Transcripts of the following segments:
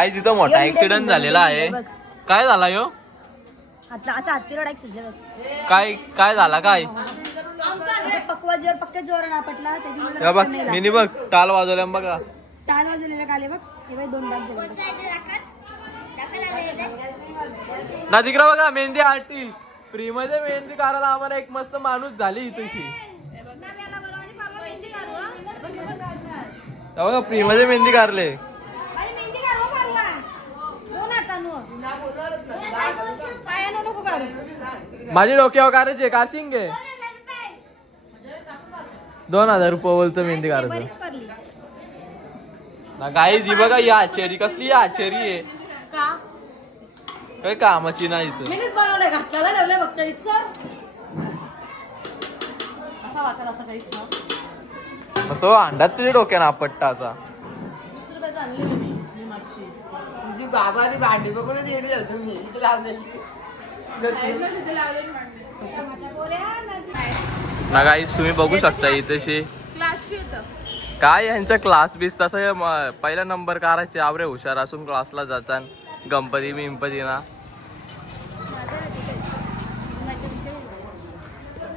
आई तिथं मोठा ऍक्सिडेंट झालेला आहे. काय झाला यो? काय काय झाला काय? पक्क्या जोरानं आपटला त्याच्यामुळे मिनी बघ टाल वाजवल्या बघा. टाल वाजवलेला काले बघ. हे बाई 2 डाग झाले. ना तिकडे बघा मेहंदी आर्टिस्ट फ्री मध्ये मेहंदी काढायला आम्हाला एक मस्त माणूस झाली इथेशी. बघा फ्री मध्ये मेहंदी काढले. माझी डोक्यावर काढायचे काशिंग घे. 2000 रुपये बोलतो मेहंदी काढायचं ना. गाई जी बघा ही आश्चर्य कसली आश्चर्य आहे काय कामाची नाही इथं. तो अंडा तुझ्या डोक्यानं आपट्टाचा. बाबाची भांडी बघूनच येडी जातो मी इथे लावलेली ना. गाईस तुम्ही बघू शकता इथे काय यांचा क्लास बीस तसं पहिला नंबर काढायचे आवरे हुशार असून क्लासला जातात गणपती बिंपती ना.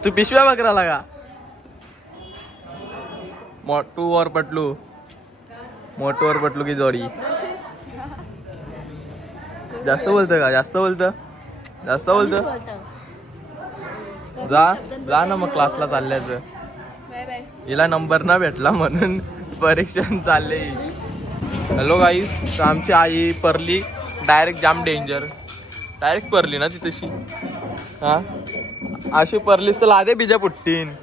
तू पिशव्या बकराला का मोटू और पटलू मोटू और पटलू की जोडी जास्त बोलतं का जास्त बोलतं जा ना मग क्लासला चालल्याचं हिला नंबर ना भेटला म्हणून परीक्षण चालले हॅलो गाईस तर आमची आई परली डायरेक्ट जाम डेंजर डायरेक्ट परली ना ती तशी हा अशी परलीस तर लादे बिजा पुट्टीन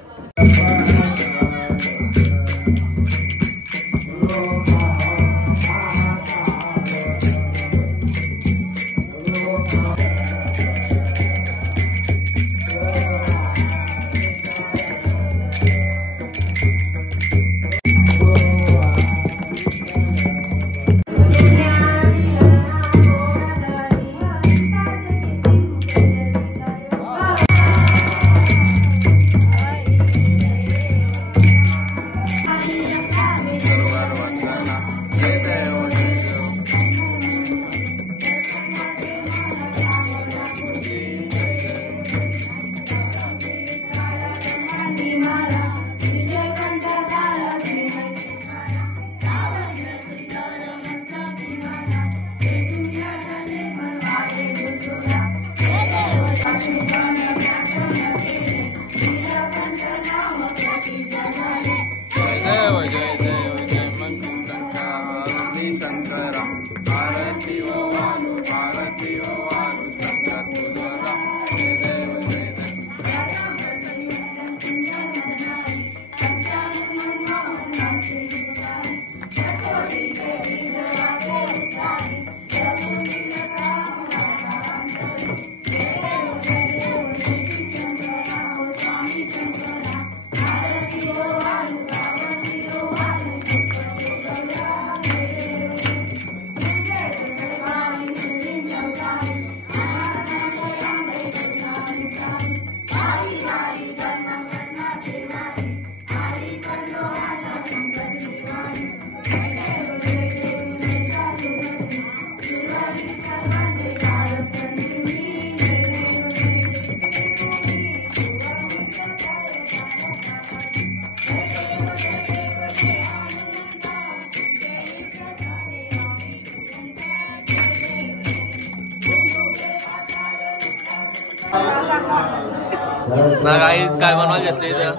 ना गाईस काय बनवायला घेतलं इथं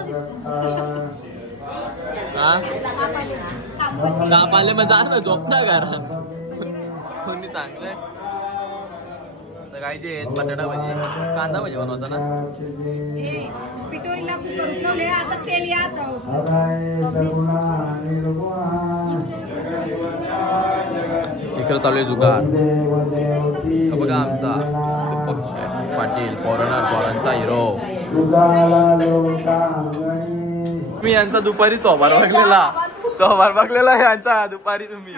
ताप आले मग जा ना झोप ना घरा कोणी चांगलंय तर काय जे आहेत बटाटा भाजी कांदा भाजी बनवायचा ना इकडे चालू आहे जुगार बघा आमचा पाटील पोरांचा हिरो मी यांचा दुपारी तोबार बघलेला यांचा दुपारी तुम्ही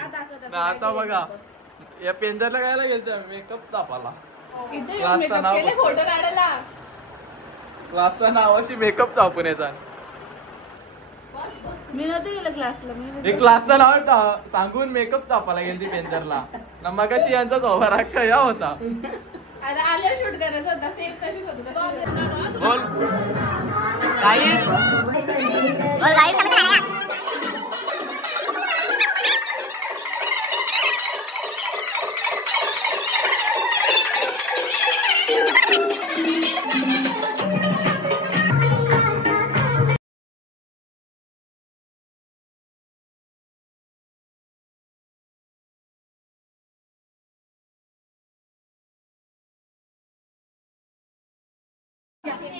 ना आता बघा या पेंजरला कायला गेलतो मेकअप तापाला क्लासचा नावाशी मेकअप तापून याचा क्लासचं नाव सांगून मेकअप तापाला गेली पेंजरला ना मगाशी यांचा तोबार अख्खा या होता बोल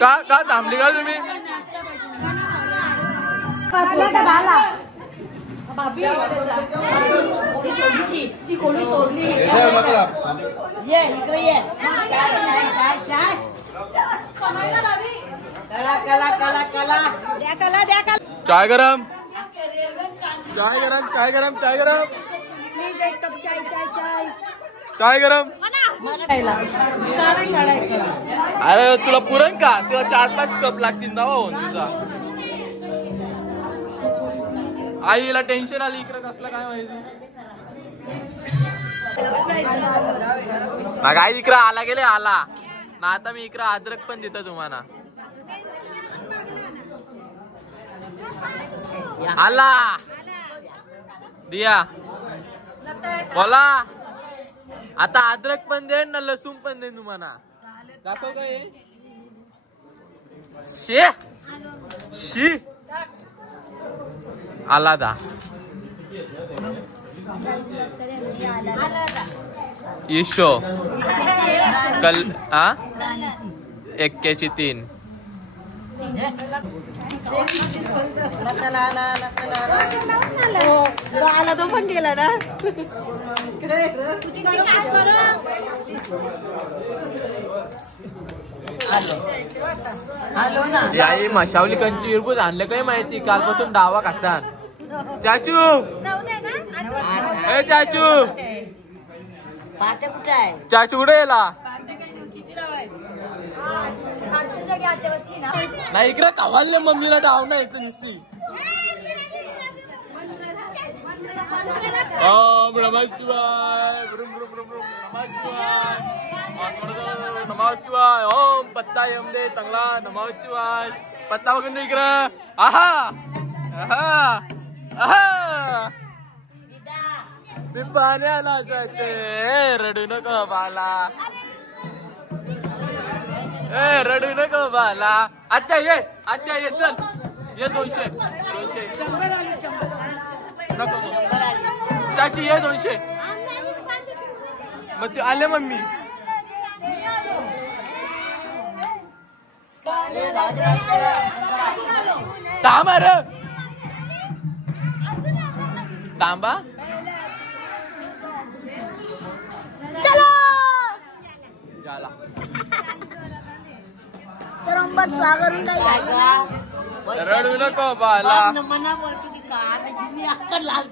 का थांबली का तुम्ही चाय गरम प्लीज एक कप चाय चाय चाय चाय गरम अरे तुला पुरण का तुला 4-5 कप लागतील ना होऊन तुझा आईला टेन्शन आली इकडे कसलं काय माहिती आई इकडे आला गेले आला ना आता मी इकडे अद्रक पण देतो तुम्हाला आला दिया बोला आता अद्रक पण दे ना लसूण पण दे तुम्हाला दाखव काय शे शी आला दा ईशो कल 81 आला तो पण गेला ना आई मशावली कंची इरबूज आणलं काय माहिती कालपासून डावा खातात चाचू ए चाचू कुठे आहे चाचू कुठे गेला नाही इकडे कवाले मम्मीला डाव नाही इथं नुसती ओम नमः शिवाय ब्रुम ब्रुम ब्रुम ब्रुम नमः शिवाय नमः शिवाय ओम पत्ता येऊन दे चांगला नमः शिवाय पत्ता बघून दे इकडं आहा आहा आहा मी पाण्याला जाते रडू नको बाला ए रडू नको बाला आत्या ये चल ये 200 नको चाची ये 200 मग ते आले मम्मी तांबा चलो झाला तर अंबर स्वागत रडू नको बाला मना बोलतो की का लाल